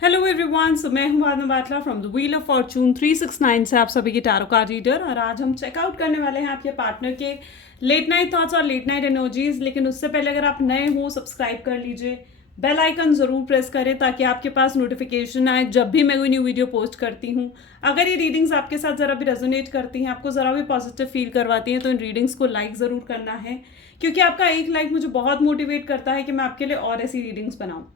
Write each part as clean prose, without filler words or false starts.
Hello everyone, so मैं हूं Bhavna Batla from the wheel of fortune 369 से आप सभी की टैरो कार्ड रीडर। और आज हम चेकआउट करने वाले हैं आपके पार्टनर के लेट नाइट थॉट्स और लेट नाइट एनर्जीज। लेकिन उससे पहले अगर आप नए हो, सब्सक्राइब कर लीजिए, बेल आइकन ज़रूर प्रेस करें ताकि आपके पास नोटिफिकेशन आए जब भी मैं कोई न्यू वीडियो पोस्ट करती हूँ। अगर ये रीडिंग्स आपके साथ ज़रा भी रेजोनेट करती हैं, आपको ज़रा भी पॉजिटिव फील करवाती हैं, तो इन रीडिंग्स को लाइक ज़रूर करना है, क्योंकि आपका एक लाइक मुझे बहुत मोटिवेट करता है कि मैं आपके लिए और ऐसी रीडिंग्स बनाऊँ।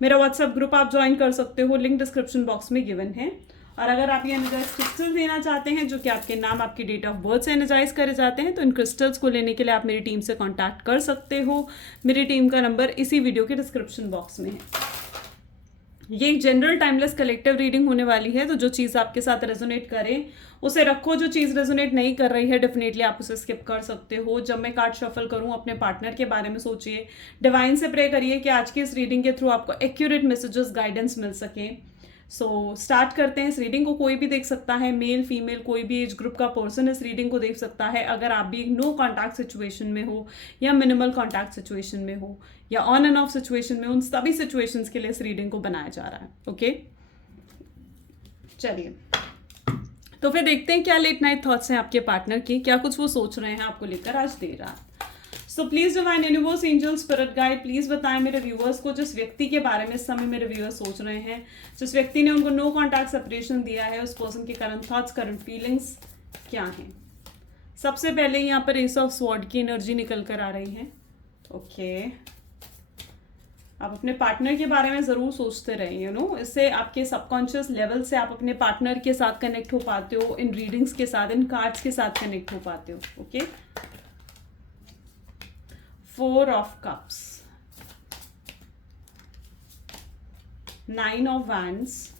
मेरा व्हाट्सएप ग्रुप आप ज्वाइन कर सकते हो, लिंक डिस्क्रिप्शन बॉक्स में गिवन है। और अगर आप ये एनर्जाइज क्रिस्टल लेना चाहते हैं जो कि आपके नाम, आपकी डेट ऑफ बर्थ से एनर्जाइज करे जाते हैं, तो इन क्रिस्टल्स को लेने के लिए आप मेरी टीम से कांटेक्ट कर सकते हो। मेरी टीम का नंबर इसी वीडियो के डिस्क्रिप्शन बॉक्स में है। ये एक जनरल टाइमलेस कलेक्टिव रीडिंग होने वाली है, तो जो चीज़ आपके साथ रेजोनेट करे उसे रखो। जो चीज़ रेजोनेट नहीं कर रही है डेफिनेटली आप उसे स्किप कर सकते हो। जब मैं कार्ड शफल करूं, अपने पार्टनर के बारे में सोचिए, डिवाइन से प्रे करिए कि आज की इस रीडिंग के थ्रू आपको एक्यूरेट मैसेजेस, गाइडेंस मिल सके। सो स्टार्ट करते हैं। इस रीडिंग को कोई भी देख सकता है, मेल फीमेल कोई भी एज ग्रुप का पर्सन इस रीडिंग को देख सकता है। अगर आप भी नो कॉन्टैक्ट सिचुएशन में हो या मिनिमल कॉन्टैक्ट सिचुएशन में हो या ऑन एंड ऑफ सिचुएशन में, उन सभी सिचुएशंस के लिए इस रीडिंग को बनाया जा रहा है। ओके, चलिए तो फिर देखते हैं क्या लेट नाइट थॉट्स हैं आपके पार्टनर की, क्या कुछ वो सोच रहे हैं आपको लेकर आज देर रात। सो please divine universe, angel, spirit guide, please बताएं मेरे व्यूअर्स को जिस व्यक्ति के बारे में इस समय मेरे व्यूअर्स सोच रहे हैं, जिस व्यक्ति ने उनको नो कॉन्टैक्ट सेपरेशन दिया है, उस पर्सन के करंट थॉट्स, करंट फीलिंग्स क्या हैं। सबसे पहले यहाँ पर एस ऑफ स्वॉर्ड की एनर्जी निकल कर आ रही है। ओके, आप अपने पार्टनर के बारे में ज़रूर सोचते रहें, इससे आपके सबकॉन्शियस लेवल से आप अपने पार्टनर के साथ कनेक्ट हो पाते हो, इन रीडिंग्स के साथ, इन कार्ड्स के साथ कनेक्ट हो पाते हो। Okay, 4 of cups, 9 of wands,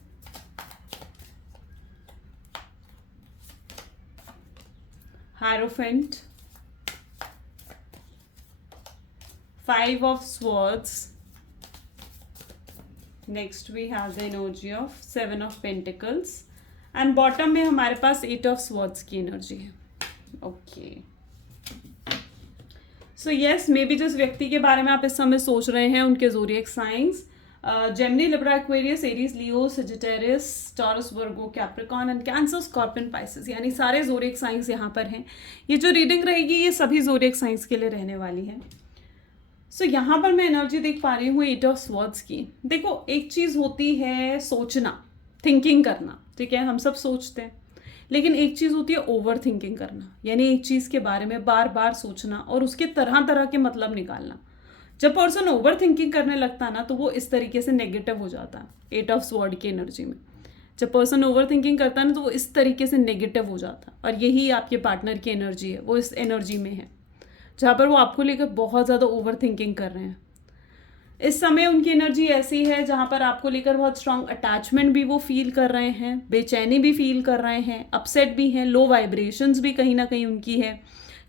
hierophant, 5 of swords, next we have the energy of 7 of pentacles and bottom में हमारे पास 8 ऑफ स्वॉर्ड्स की एनर्जी है। Okay, so yes, maybe जिस व्यक्ति के बारे में आप इस समय सोच रहे हैं उनके zodiac science Gemini, Libra, Aquarius, Aries, Leo, Sagittarius, taurus, Virgo, Capricorn and cancer, scorpion, Pisces, यानी सारे ज़ोडिएक साइंस यहाँ पर हैं। ये जो रीडिंग रहेगी ये सभी ज़ोडिएक साइंस के लिए रहने वाली है। सो यहाँ पर मैं एनर्जी देख पा रही हूँ 8 ऑफ स्वॉर्ड्स की। देखो, एक चीज़ होती है सोचना, थिंकिंग करना, ठीक है, हम सब सोचते हैं, लेकिन एक चीज़ होती है ओवर थिंकिंग करना, यानी एक चीज़ के बारे में बार बार सोचना और उसके तरह तरह के मतलब निकालना। जब पर्सन ओवर थिंकिंग करने लगता है ना, तो वो इस तरीके से नेगेटिव हो जाता है 8 ऑफ स्वॉर्ड की एनर्जी में। जब पर्सन ओवर थिंकिंग करता है ना, तो वो इस तरीके से नेगेटिव हो जाता है, और यही आपके पार्टनर की एनर्जी है, वो इस एनर्जी में है जहाँ पर वो आपको लेकर बहुत ज़्यादा ओवर थिंकिंग कर रहे हैं। इस समय उनकी एनर्जी ऐसी है जहाँ पर आपको लेकर बहुत स्ट्रांग अटैचमेंट भी वो फील कर रहे हैं, बेचैनी भी फील कर रहे हैं, अपसेट भी हैं, लो वाइब्रेशंस भी कहीं ना कहीं उनकी है,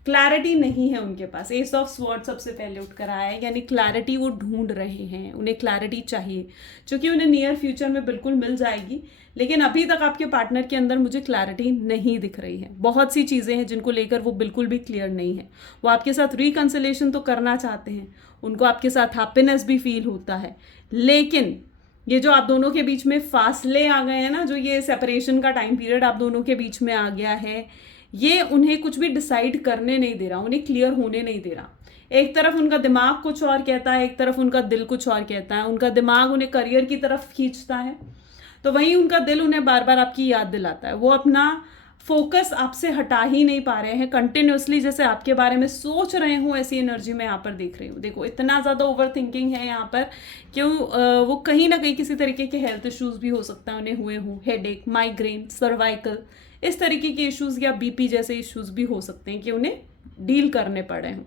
क्लैरिटी नहीं है उनके पास। एस ऑफ स्वॉर्ड सबसे पहले उठ कर आया है, यानी क्लैरिटी वो ढूंढ रहे हैं, उन्हें क्लैरिटी चाहिए, जो कि उन्हें नियर फ्यूचर में बिल्कुल मिल जाएगी। लेकिन अभी तक आपके पार्टनर के अंदर मुझे क्लैरिटी नहीं दिख रही है। बहुत सी चीज़ें हैं जिनको लेकर वो बिल्कुल भी क्लियर नहीं है। वो आपके साथ रिकंसिलेशन तो करना चाहते हैं, उनको आपके साथ हैप्पीनेस भी फील होता है, लेकिन ये जो आप दोनों के बीच में फासले आ गए हैं ना, जो ये सेपरेशन का टाइम पीरियड आप दोनों के बीच में आ गया है, ये उन्हें कुछ भी डिसाइड करने नहीं दे रहा, उन्हें क्लियर होने नहीं दे रहा। एक तरफ उनका दिमाग कुछ और कहता है, एक तरफ उनका दिल कुछ और कहता है। उनका दिमाग उन्हें करियर की तरफ खींचता है, तो वहीं उनका दिल उन्हें बार बार आपकी याद दिलाता है। वो अपना फोकस आपसे हटा ही नहीं पा रहे हैं, कंटिन्यूसली जैसे आपके बारे में सोच रहे हो, ऐसी एनर्जी मैं यहाँ पर देख रही हूँ। देखो, इतना ज़्यादा ओवर थिंकिंग है यहाँ पर, क्यों वो कहीं ना कहीं किसी तरीके के हेल्थ इश्यूज भी हो सकता है उन्हें हुए हों, हेडेक, माइग्रेन, सर्वाइकल, इस तरीके के इश्यूज या बीपी जैसे इश्यूज भी हो सकते हैं कि उन्हें डील करने पड़े हों।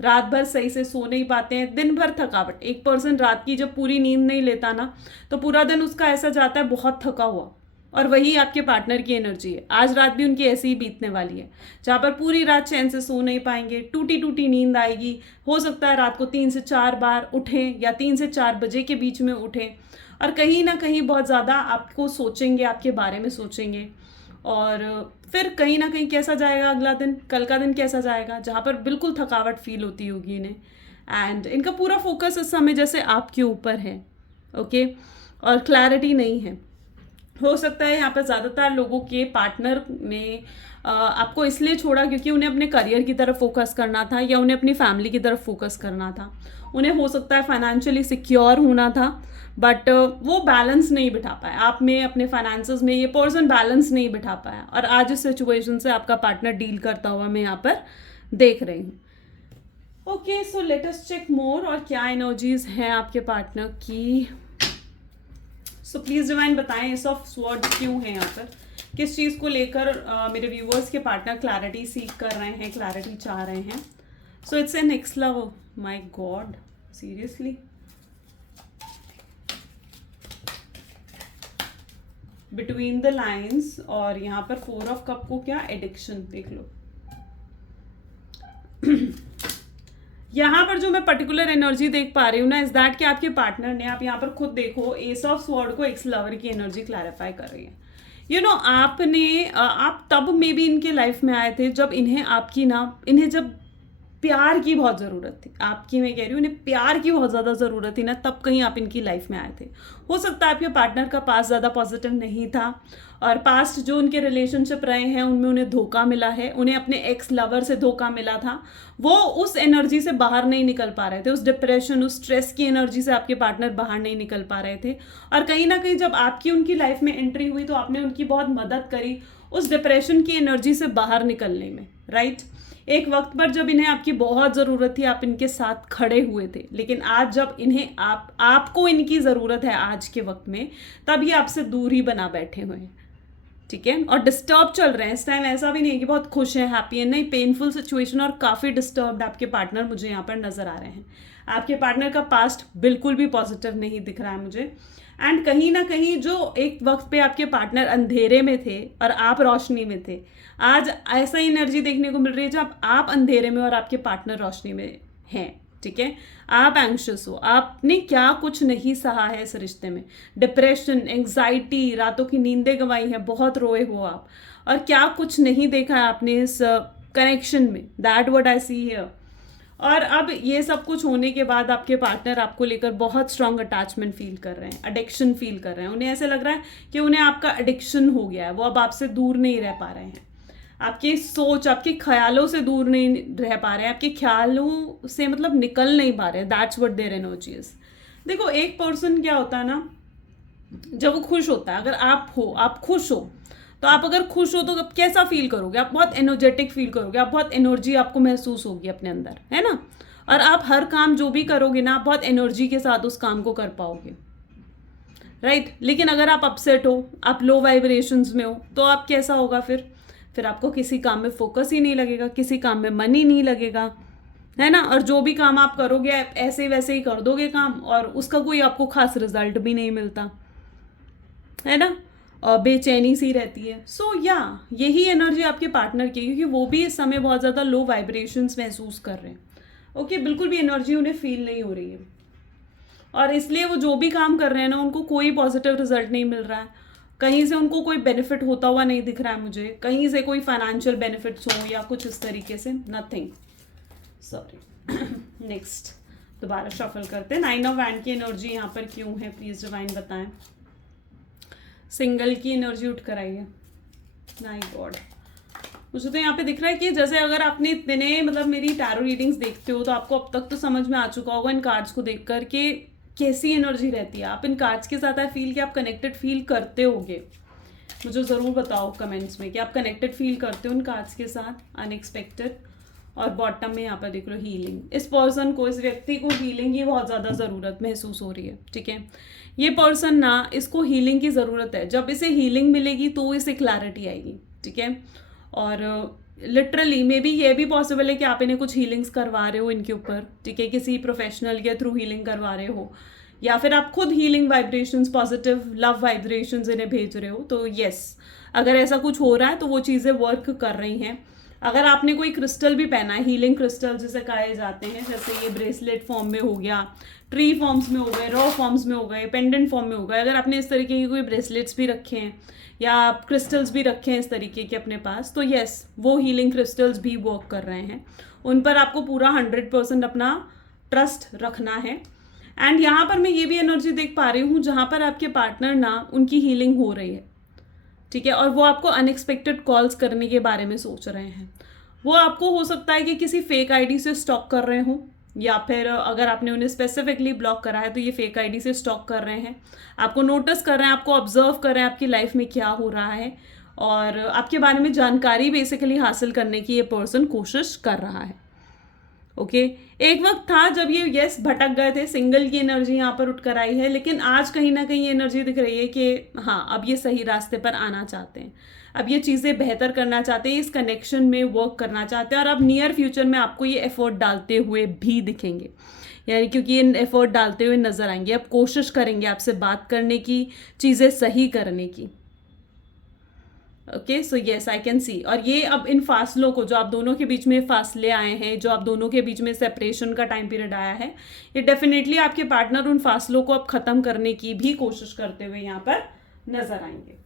रात भर सही से सो नहीं पाते हैं, दिन भर थकावट। एक पर्सन रात की जब पूरी नींद नहीं लेता ना, तो पूरा दिन उसका ऐसा जाता है बहुत थका हुआ, और वही आपके पार्टनर की एनर्जी है। आज रात भी उनकी ऐसी ही बीतने वाली है, जहाँ पर पूरी रात चैन से सो नहीं पाएंगे, टूटी टूटी नींद आएगी। हो सकता है रात को 3 से 4 बार उठें या 3 से 4 बजे के बीच में उठें, और कहीं ना कहीं बहुत ज़्यादा आपको सोचेंगे, आपके बारे में सोचेंगे। और फिर कहीं ना कहीं कैसा जाएगा अगला दिन, कल का दिन कैसा जाएगा, जहाँ पर बिल्कुल थकावट फील होती होगी इन्हें। एंड इनका पूरा फोकस इस समय जैसे आपके ऊपर है। ओके, और क्लैरिटी नहीं है। हो सकता है यहाँ पर ज़्यादातर लोगों के पार्टनर ने आपको इसलिए छोड़ा क्योंकि उन्हें अपने करियर की तरफ फोकस करना था या उन्हें अपनी फैमिली की तरफ फोकस करना था। उन्हें हो सकता है फाइनेंशियली सिक्योर होना था, बट वो बैलेंस नहीं बिठा पाए आप में, अपने फाइनेंसेस में ये पर्सन बैलेंस नहीं बिठा पाया, और आज इस सिचुएशन से आपका पार्टनर डील करता हुआ मैं यहाँ पर देख रही हूँ। Okay, so let us check more, और क्या एनर्जीज हैं आपके पार्टनर की। सो प्लीज डिवाइन बताएं एस ऑफ स्वॉर्ड्स क्यों है यहाँ पर, किस चीज़ को लेकर मेरे व्यूअर्स के पार्टनर क्लैरिटी सीख कर रहे हैं, क्लैरिटी चाह रहे हैं। So it's an next love, my God seriously. Between the lines, और यहाँ पर 4 ऑफ कप को क्या एडिक्शन देख लो। यहाँ पर जो मैं पर्टिकुलर एनर्जी देख पा रही हूँ ना, इज दैट कि आपके पार्टनर ने, आप यहाँ पर खुद देखो, एस ऑफ स्वॉर्ड को एक्स लवर की एनर्जी क्लैरिफाई कर रही है। यू नो आपने आप तब में भी इनके लाइफ में आए थे जब इन्हें जब प्यार की बहुत ज़रूरत थी। आपकी मैं कह रही हूँ, इन्हें प्यार की बहुत ज़्यादा ज़रूरत थी ना, तब कहीं आप इनकी लाइफ में आए थे। हो सकता है आपके पार्टनर का पास्ट ज़्यादा पॉजिटिव नहीं था, और पास्ट जो उनके रिलेशनशिप रहे हैं उनमें उन्हें धोखा मिला है, उन्हें अपने एक्स लवर से धोखा मिला था। वो उस एनर्जी से बाहर नहीं निकल पा रहे थे, उस डिप्रेशन, उस स्ट्रेस की एनर्जी से आपके पार्टनर बाहर नहीं निकल पा रहे थे। और कहीं ना कहीं जब आपकी उनकी लाइफ में एंट्री हुई तो आपने उनकी बहुत मदद करी उस डिप्रेशन की एनर्जी से बाहर निकलने में, राइट। एक वक्त पर जब इन्हें आपकी बहुत ज़रूरत थी, आप इनके साथ खड़े हुए थे, लेकिन आज जब इन्हें आपको इनकी ज़रूरत है आज के वक्त में, तब ये आपसे दूर ही बना बैठे हुए हैं, ठीक है, और डिस्टर्ब चल रहे हैं इस टाइम। ऐसा भी नहीं है कि बहुत खुश हैं, हैप्पी है, नहीं, पेनफुल सिचुएशन और काफ़ी डिस्टर्ब्ड आपके पार्टनर मुझे यहाँ पर नज़र आ रहे हैं। आपके पार्टनर का पास्ट बिल्कुल भी पॉजिटिव नहीं दिख रहा है मुझे, एंड कहीं ना कहीं जो एक वक्त पे आपके पार्टनर अंधेरे में थे और आप रोशनी में थे, आज ऐसा ही एनर्जी देखने को मिल रही है जब आप अंधेरे में और आपके पार्टनर रोशनी में हैं, ठीक है। आप एंग्शियस हो, आपने क्या कुछ नहीं सहा है इस रिश्ते में, डिप्रेशन, एंग्जाइटी, रातों की नींदें गंवाई हैं, बहुत रोए हो आप, और क्या कुछ नहीं देखा है आपने इस कनेक्शन में, that what I see here. और अब ये सब कुछ होने के बाद आपके पार्टनर आपको लेकर बहुत स्ट्रांग अटैचमेंट फील कर रहे हैं, एडिक्शन फील कर रहे हैं। उन्हें ऐसे लग रहा है कि उन्हें आपका एडिक्शन हो गया है, वो अब आपसे दूर नहीं रह पा रहे हैं, आपकी सोच, आपके ख्यालों से दूर नहीं रह पा रहे हैं, आपके ख्यालों से मतलब निकल नहीं पा रहे हैं। That's what their energy is. देखो, एक पर्सन क्या होता है ना, जब वो खुश होता है, अगर आप खुश हो, तो आप अगर खुश हो तो आप कैसा फील करोगे, आप बहुत एनर्जेटिक फील करोगे, आप बहुत एनर्जी आपको महसूस होगी अपने अंदर, है ना, और आप हर काम जो भी करोगे ना, आप बहुत एनर्जी के साथ उस काम को कर पाओगे, राइट। लेकिन अगर आप अपसेट हो, आप लो वाइब्रेशंस में हो, तो आप कैसा होगा फिर आपको किसी काम में फोकस ही नहीं लगेगा, किसी काम में मन ही नहीं लगेगा, है ना, और जो भी काम आप करोगे ऐसे वैसे ही कर दोगे काम, और उसका कोई आपको खास रिजल्ट भी नहीं मिलता, है ना, और बेचैनी सी रहती है। सो यही एनर्जी आपके पार्टनर की, क्योंकि वो भी इस समय बहुत ज़्यादा लो वाइब्रेशंस महसूस कर रहे हैं। ओके, बिल्कुल भी एनर्जी उन्हें फील नहीं हो रही है, और इसलिए वो जो भी काम कर रहे हैं ना, उनको कोई पॉजिटिव रिजल्ट नहीं मिल रहा है, कहीं से उनको कोई बेनिफिट होता हुआ नहीं दिख रहा है मुझे, कहीं से कोई फाइनेंशियल बेनिफिट्स हो या कुछ इस तरीके से, नथिंग, सॉरी। नेक्स्ट दोबारा शफल करते हैं। 9 ऑफ वैंड की एनर्जी यहाँ पर क्यों है, प्लीज डिवाइन बताएं। सिंगल की एनर्जी उठ कर आई है, माय गॉड। मुझे तो यहाँ पे दिख रहा है कि जैसे अगर आपने इतने मतलब मेरी टैरो रीडिंग्स देखते हो तो आपको अब तक तो समझ में आ चुका होगा इन कार्ड्स को देख कर के कैसी एनर्जी रहती है। आप इन कार्ड्स के साथ आई फील कि आप कनेक्टेड फील करते होगे। मुझे ज़रूर बताओ कमेंट्स में कि आप कनेक्टेड फील करते हो इन कार्ड्स के साथ, अनएक्सपेक्टेड। और बॉटम में यहाँ पर देख लो हीलिंग। इस पर्सन को, इस व्यक्ति को हीलिंग की बहुत ज़्यादा ज़रूरत महसूस हो रही है, ठीक है। ये पर्सन ना, इसको हीलिंग की ज़रूरत है। जब इसे हीलिंग मिलेगी तो इसे क्लैरिटी आएगी, ठीक है। और लिटरली मे बी ये भी पॉसिबल है कि आप इन्हें कुछ हीलिंग्स करवा रहे हो इनके ऊपर, ठीक है, किसी प्रोफेशनल के थ्रू हीलिंग करवा रहे हो, या फिर आप खुद healing vibrations, positive love vibrations इन्हें भेज रहे हो। तो येस, अगर ऐसा कुछ हो रहा है तो वो चीज़ें वर्क कर रही हैं। अगर आपने कोई क्रिस्टल भी पहना है, हीलिंग क्रिस्टल जिसे कहे जाते हैं, जैसे ये ब्रेसलेट फॉर्म में हो गया, ट्री फॉर्म्स में हो गए, रॉ फॉर्म्स में हो गए, पेंडेंट फॉर्म में हो गए, अगर आपने इस तरीके की कोई ब्रेसलेट्स भी रखे हैं या आप क्रिस्टल्स भी रखे हैं इस तरीके के अपने पास, तो येस, वो हीलिंग क्रिस्टल्स भी वर्क कर रहे हैं। उन पर आपको पूरा 100% अपना ट्रस्ट रखना है। एंड यहाँ पर मैं ये भी एनर्जी देख पा रही हूँ जहाँ पर आपके पार्टनर ना उनकी हीलिंग हो रही है, ठीक है, और वो आपको अनएक्सपेक्टेड कॉल्स करने के बारे में सोच रहे हैं। वो आपको हो सकता है कि किसी फेक आईडी से स्टॉक कर रहे हो, या फिर अगर आपने उन्हें स्पेसिफिकली ब्लॉक करा है तो ये फेक आईडी से स्टॉक कर रहे हैं, आपको नोटिस कर रहे हैं, आपको ऑब्जर्व कर रहे हैं आपकी लाइफ में क्या हो रहा है, और आपके बारे में जानकारी बेसिकली हासिल करने की ये पर्सन कोशिश कर रहा है। ओके एक वक्त था जब ये यस भटक गए थे, सिंगल की एनर्जी यहाँ पर उठकर आई है, लेकिन आज कहीं ना कहीं ये एनर्जी दिख रही है कि हाँ अब ये सही रास्ते पर आना चाहते हैं, अब ये चीज़ें बेहतर करना चाहते हैं, इस कनेक्शन में वर्क करना चाहते हैं, और अब नियर फ्यूचर में आपको ये एफर्ट डालते हुए भी दिखेंगे, यानी क्योंकि ये एफर्ट डालते हुए नजर आएंगे, अब कोशिश करेंगे आपसे बात करने की, चीज़ें सही करने की। Okay so yes I can see. और ये अब इन फासलों को, जो आप दोनों के बीच में फासले आए हैं, जो आप दोनों के बीच में सेपरेशन का टाइम पीरियड आया है, ये डेफिनेटली आपके पार्टनर उन फासलों को अब खत्म करने की भी कोशिश करते हुए यहाँ पर नजर आएंगे।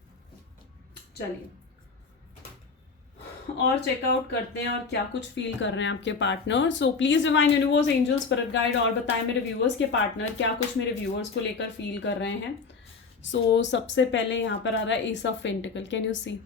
चलिए और चेकआउट करते हैं और क्या कुछ फील कर रहे हैं आपके partner. So please divine universe, angels, spirit guide और बताएं मेरे व्यूअर्स के पार्टनर क्या कुछ मेरे व्यूअर्स को लेकर फील कर रहे हैं। सो सबसे पहले यहाँ पर आ रहा है ace of pentacle. Can you see,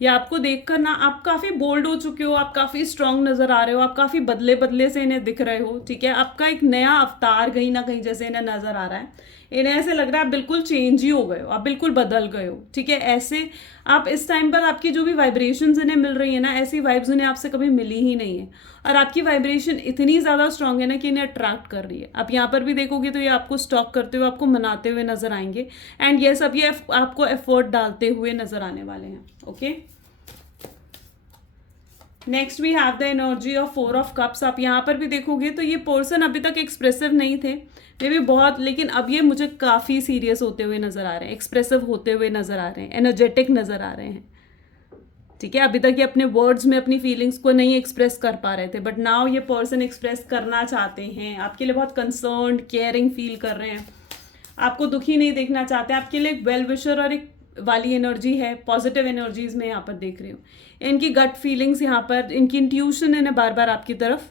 ये आपको देखकर ना आप काफ़ी बोल्ड हो चुके हो, आप काफ़ी स्ट्रांग नज़र आ रहे हो, आप काफ़ी बदले बदले से इन्हें दिख रहे हो, ठीक है, आपका एक नया अवतार कहीं ना कहीं जैसे इन्हें नज़र आ रहा है, इन्हें ऐसे लग रहा है आप बिल्कुल चेंज ही हो गए हो, आप बिल्कुल बदल गए हो, ठीक है। ऐसे आप इस टाइम पर आपकी जो भी वाइब्रेशंस इन्हें मिल रही है ना, ऐसी वाइब्स इन्हें आपसे कभी मिली ही नहीं है, और आपकी वाइब्रेशन इतनी ज़्यादा स्ट्रांग है ना कि इन्हें अट्रैक्ट कर रही है। आप यहाँ पर भी देखोगे तो ये आपको स्टॉक करते हुए, आपको मनाते हुए नजर आएंगे, एंड ये सब ये आपको एफर्ट डालते हुए नजर आने वाले हैं। Okay next we have the energy of 4 of cups. आप यहाँ पर भी देखोगे तो ये पर्सन अभी तक एक्सप्रेसिव नहीं थे, मे भी बहुत, लेकिन अब ये मुझे काफ़ी सीरियस होते हुए नजर आ रहे हैं, एक्सप्रेसिव होते हुए नजर आ रहे हैं, एनर्जेटिक नजर आ रहे हैं, ठीक है। अभी तक ये अपने वर्ड्स में अपनी फीलिंग्स को नहीं एक्सप्रेस कर पा रहे थे, बट नाउ ये पर्सन एक्सप्रेस करना चाहते हैं, आपके लिए बहुत कंसर्न केयरिंग फील कर रहे हैं, आपको दुखी नहीं देखना चाहते, आपके लिए एक वेल विशर और एक वाली एनर्जी है, पॉजिटिव एनर्जीज में यहाँ पर देख रही हूँ। इनकी गट फीलिंग्स यहाँ पर, इनकी इंट्यूशन इन्हें बार बार आपकी तरफ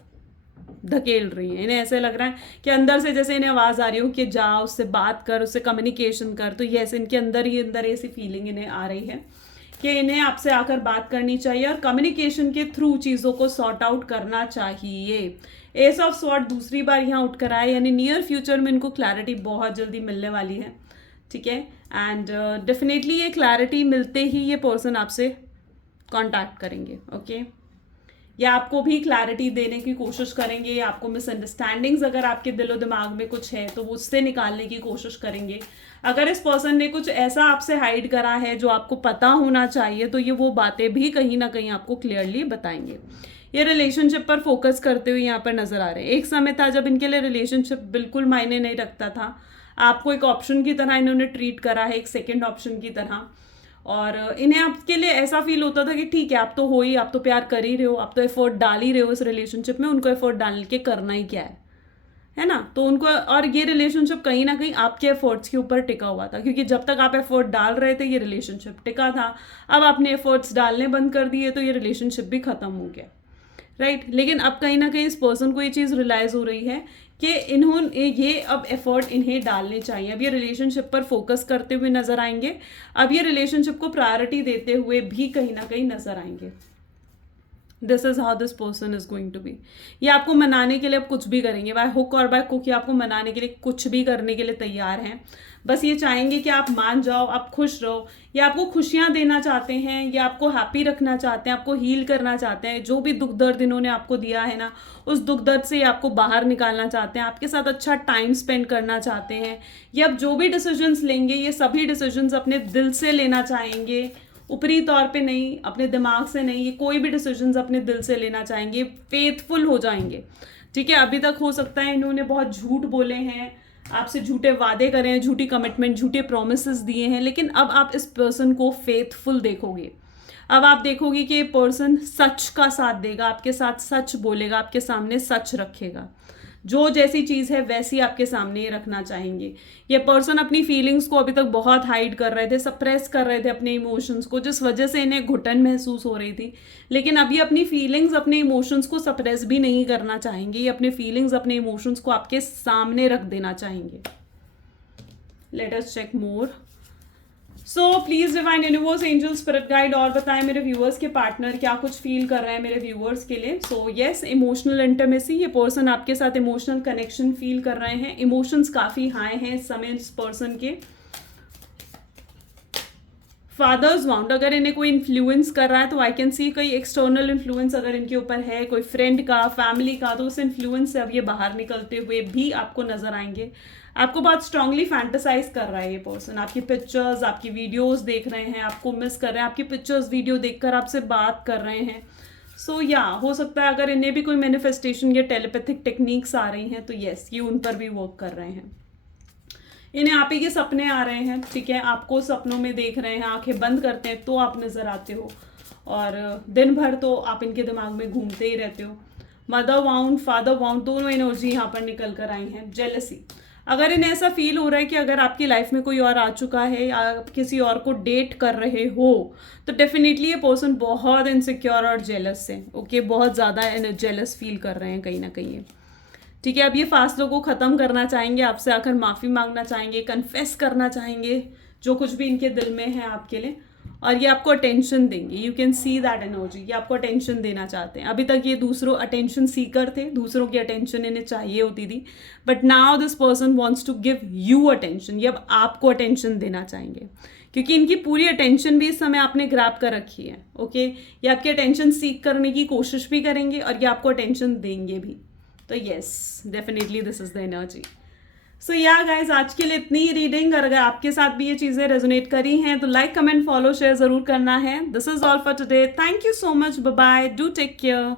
धकेल रही है, इन्हें ऐसे लग रहा है कि अंदर से जैसे इन्हें आवाज़ आ रही हो कि जा उससे बात कर, उससे कम्युनिकेशन कर, तो ये इनके अंदर ही अंदर ऐसी फीलिंग इन्हें आ रही है कि इन्हें आपसे आकर बात करनी चाहिए और कम्युनिकेशन के थ्रू चीज़ों को सॉर्ट आउट करना चाहिए। एस ऑफ स्वॉर्ड दूसरी बार यहाँ उठ कर आए, यानी नियर फ्यूचर में इनको क्लैरिटी बहुत जल्दी मिलने वाली है, ठीक है। एंड डेफिनेटली ये क्लैरिटी मिलते ही ये पर्सन आपसे कांटेक्ट करेंगे, ओके या आपको भी क्लैरिटी देने की कोशिश करेंगे, आपको मिसअंडरस्टैंडिंग्स अगर आपके दिलो दिमाग में कुछ है तो वो उससे निकालने की कोशिश करेंगे। अगर इस पर्सन ने कुछ ऐसा आपसे हाइड करा है जो आपको पता होना चाहिए तो ये वो बातें भी कहीं ना कहीं आपको क्लियरली बताएंगे। ये रिलेशनशिप पर फोकस करते हुए यहाँ पर नजर आ रहे हैं। एक समय था जब इनके लिए रिलेशनशिप बिल्कुल मायने नहीं रखता था, आपको एक ऑप्शन की तरह इन्होंने ट्रीट करा है, एक सेकेंड ऑप्शन की तरह, और इन्हें आपके लिए ऐसा फील होता था कि ठीक है आप तो हो ही, आप तो प्यार कर ही रहे हो, आप तो एफर्ट डाल ही रहे हो इस रिलेशनशिप में, उनको एफर्ट डाल के करना ही क्या है ना। तो उनको, और ये रिलेशनशिप कहीं ना कहीं आपके एफर्ट्स के ऊपर टिका हुआ था, क्योंकि जब तक आप एफर्ट डाल रहे थे ये रिलेशनशिप टिका था, अब आपने एफर्ट्स डालने बंद कर दिए तो ये रिलेशनशिप भी खत्म हो गया, राइट। लेकिन अब कहीं ना कहीं इस पर्सन को ये चीज़ रियलाइज हो रही है कि इन्होंने ये अब एफर्ट इन्हें डालने चाहिए, अब ये रिलेशनशिप पर फोकस करते हुए नजर आएंगे, अब ये रिलेशनशिप को प्रायोरिटी देते हुए भी कहीं ना कहीं नजर आएंगे। This is how this person is going to be. ये आपको मनाने के लिए अब कुछ भी करेंगे, बाय हुक और बाय कुक, ये आपको मनाने के लिए कुछ भी करने के लिए तैयार हैं। बस ये चाहेंगे कि आप मान जाओ, आप खुश रहो, ये आपको खुशियाँ देना चाहते हैं, ये आपको हैप्पी रखना चाहते हैं, आपको हील करना चाहते हैं। जो भी दुख दर्द इन्होंने आपको दिया है ना, उस दुख दर्द से ये आपको बाहर निकालना चाहते हैं, आपके साथ अच्छा टाइम स्पेंड करना चाहते हैं। ये अब जो भी डिसीजंस लेंगे ये सभी डिसीजंस अपने दिल से लेना चाहेंगे, ऊपरी तौर पे नहीं, अपने दिमाग से नहीं, ये कोई भी डिसीजंस अपने दिल से लेना चाहेंगे, फेथफुल हो जाएंगे, ठीक है। अभी तक हो सकता है इन्होंने बहुत झूठ बोले हैं, आपसे झूठे वादे करे हैं, झूठी कमिटमेंट, झूठे प्रोमिसेस दिए हैं, लेकिन अब आप इस पर्सन को फेथफुल देखोगे। अब आप देखोगे कि ये पर्सन सच का साथ देगा, आपके साथ सच बोलेगा, आपके सामने सच रखेगा, जो जैसी चीज़ है वैसी आपके सामने रखना चाहेंगे। ये पर्सन अपनी फीलिंग्स को अभी तक बहुत हाइड कर रहे थे, सप्रेस कर रहे थे अपने इमोशंस को, जिस वजह से इन्हें घुटन महसूस हो रही थी। लेकिन अभी अपनी फीलिंग्स, अपने इमोशंस को सप्रेस भी नहीं करना चाहेंगे। ये अपने फीलिंग्स, अपने इमोशंस को आपके सामने रख देना चाहेंगे। Let us check more. So please divine universe, angel, spirit guide और बताएं मेरे व्यूअर्स के पार्टनर क्या कुछ फील कर रहे हैं मेरे व्यूअर्स के लिए। सो यस, इमोशनल इंटीमेसी, ये पर्सन आपके साथ इमोशनल कनेक्शन फील कर रहे हैं। इमोशंस काफी हाई हैं इस समय इस पर्सन के। फादर्स वाउंड, अगर इन्हें कोई इन्फ्लुएंस कर रहा है तो आई कैन सी कोई एक्सटर्नल इन्फ्लुएंस अगर इनके ऊपर है, कोई फ्रेंड का, फैमिली का, तो उस इन्फ्लुएंस से अब ये बाहर निकलते हुए भी आपको नजर आएंगे। आपको बहुत स्ट्रांगली फैंटेसाइज कर रहा है ये पर्सन। आपकी पिक्चर्स, आपकी वीडियोस देख रहे हैं, आपको मिस कर रहे हैं, आपकी पिक्चर्स वीडियो देखकर आपसे बात कर रहे हैं। सो या हो सकता है अगर इन्हें भी कोई मैनिफेस्टेशन या टेलीपैथिक टेक्निक्स आ रही हैं तो यस, ये उन पर भी वर्क कर रहे हैं। इन्हें आप ही के सपने आ रहे हैं, ठीक है, आपको सपनों में देख रहे हैं, आंखें बंद करते हैं तो आप नजर आते हो, और दिन भर तो आप इनके दिमाग में घूमते ही रहते हो। मदर वाउंड, फादर वाउंड, दोनों एनर्जी यहाँ पर निकल कर आई हैं। जेलसी, अगर इन्हें ऐसा फील हो रहा है कि अगर आपकी लाइफ में कोई और आ चुका है या आप किसी और को डेट कर रहे हो तो डेफिनेटली ये पर्सन बहुत इनसिक्योर और जेलस है। ओके, बहुत ज़्यादा जेलस फील कर रहे हैं कहीं ना कहीं। ठीक है, अब ये फासलों को ख़त्म करना चाहेंगे, आपसे आकर माफ़ी मांगना चाहेंगे, कन्फेस करना चाहेंगे जो कुछ भी इनके दिल में है आपके लिए, और ये आपको अटेंशन देंगे। You can see that energy, ये आपको अटेंशन देना चाहते हैं। अभी तक ये दूसरों अटेंशन सीकर थे, दूसरों की अटेंशन इन्हें चाहिए होती थी, but now this person wants to give you attention. ये अब आपको अटेंशन देना चाहेंगे क्योंकि इनकी पूरी अटेंशन भी इस समय आपने ग्रैब कर रखी है। ओके, ये आपकी अटेंशन सीख करने की कोशिश भी करेंगे और ये आपको अटेंशन देंगे भी। तो yes, definitely this is the energy. So yeah guys, आज के लिए इतनी ही रीडिंग। अगर आपके साथ भी ये चीज़ें रेजोनेट करी हैं तो लाइक, कमेंट, फॉलो, शेयर ज़रूर करना है। This is all for today. Thank you so much, bye bye, do take care.